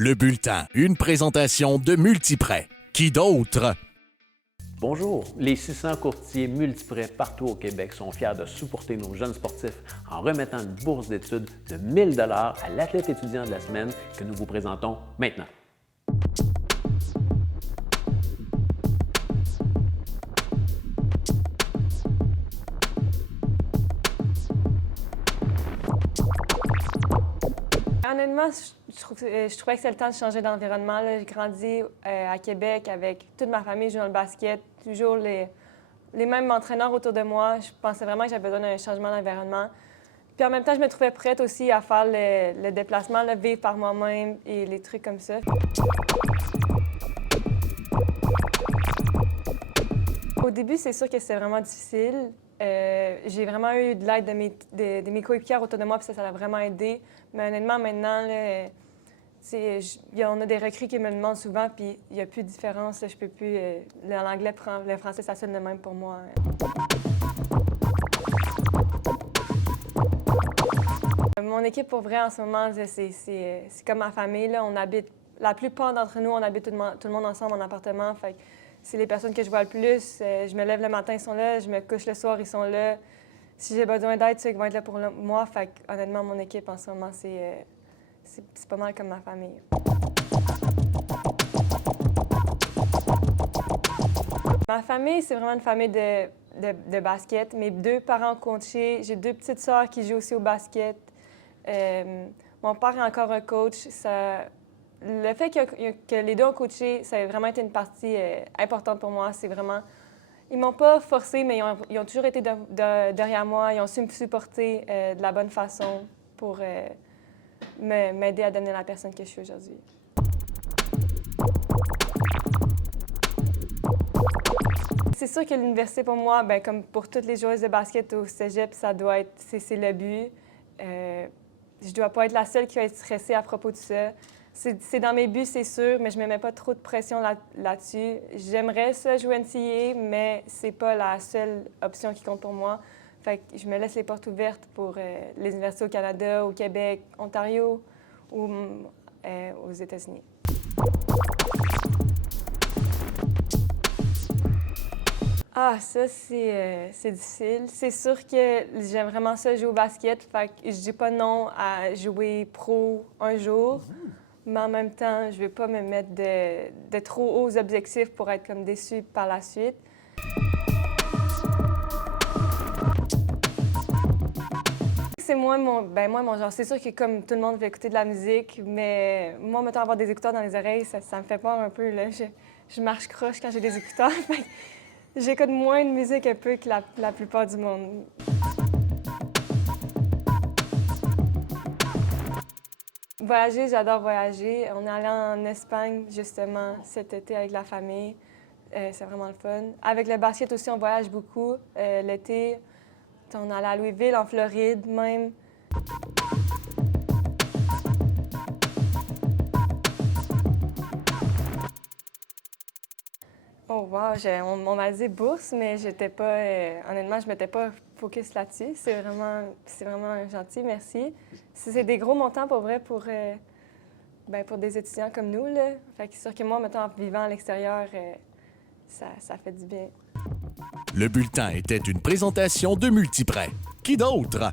Le bulletin, une présentation de Multiprêt. Qui d'autre? Bonjour, les 600 courtiers Multiprêt partout au Québec sont fiers de supporter nos jeunes sportifs en remettant une bourse d'études de 1 000 $ à l'athlète étudiant de la semaine que nous vous présentons maintenant. Honnêtement, je trouvais que c'est le temps de changer d'environnement. J'ai grandi à Québec avec toute ma famille jouant le basket, toujours les mêmes entraîneurs autour de moi. Je pensais vraiment que j'avais besoin d'un changement d'environnement. Puis en même temps, je me trouvais prête aussi à faire le déplacement, le vivre par moi-même et les trucs comme ça. Au début, c'est sûr que c'était vraiment difficile. J'ai vraiment eu de l'aide de mes coéquipiers autour de moi, puis ça l'a vraiment aidé. Mais honnêtement, maintenant, on a des recrues qui me demandent souvent, puis il n'y a plus de différence. Là, je peux plus. L'anglais, le français, ça sonne de même pour moi. Mon équipe, pour vrai, en ce moment, c'est comme ma famille. Là. On habite, la plupart d'entre nous, on habite tout le monde ensemble en appartement. Fait que c'est les personnes que je vois le plus. Je me lève le matin, ils sont là. Je me couche le soir, ils sont là. Si j'ai besoin d'aide, ils vont être là pour moi. Fait que, honnêtement, mon équipe, en ce moment, c'est pas mal comme ma famille. Ma famille, c'est vraiment une famille de basket. Mes 2 parents coachés. J'ai 2 petites sœurs qui jouent aussi au basket. Mon père est encore un coach. Le fait que les 2 ont coaché, ça a vraiment été une partie importante pour moi. C'est vraiment... Ils m'ont pas forcé, mais ils ont toujours été derrière moi. Ils ont su me supporter de la bonne façon pour m'aider à devenir la personne que je suis aujourd'hui. C'est sûr que l'université, pour moi, bien, comme pour toutes les joueuses de basket au cégep, ça doit être... C'est le but. Je dois pas être la seule qui va être stressée à propos de ça. C'est dans mes buts, c'est sûr, mais je ne me mets pas trop de pression là-dessus. J'aimerais ça jouer NCAA, mais c'est pas la seule option qui compte pour moi. Fait que je me laisse les portes ouvertes pour les universités au Canada, au Québec, Ontario ou aux États-Unis. Ah, ça, c'est difficile. C'est sûr que j'aime vraiment ça, jouer au basket. Fait que je dis pas non à jouer pro un jour. Mais en même temps, je ne vais pas me mettre de trop hauts objectifs pour être comme déçue par la suite. C'est moi mon genre. C'est sûr que comme tout le monde veut écouter de la musique, mais moi, mettons avoir des écouteurs dans les oreilles, ça me fait peur un peu. Là. Je marche croche quand j'ai des écouteurs. J'écoute moins de musique un peu que la plupart du monde. Voyager, j'adore voyager. On est allé en Espagne, justement, cet été avec la famille. C'est vraiment le fun. Avec le basket aussi, on voyage beaucoup. L'été, on est allé à Louisville, en Floride même. Oh wow, on m'a dit bourse, mais j'étais pas... honnêtement, je ne m'étais pas focus là-dessus. C'est vraiment gentil, merci. C'est des gros montants pour vrai pour des étudiants comme nous. Là. Fait que c'est sûr que moi, mettons, en vivant à l'extérieur, ça fait du bien. Le bulletin était une présentation de Multiprêt. Qui d'autre?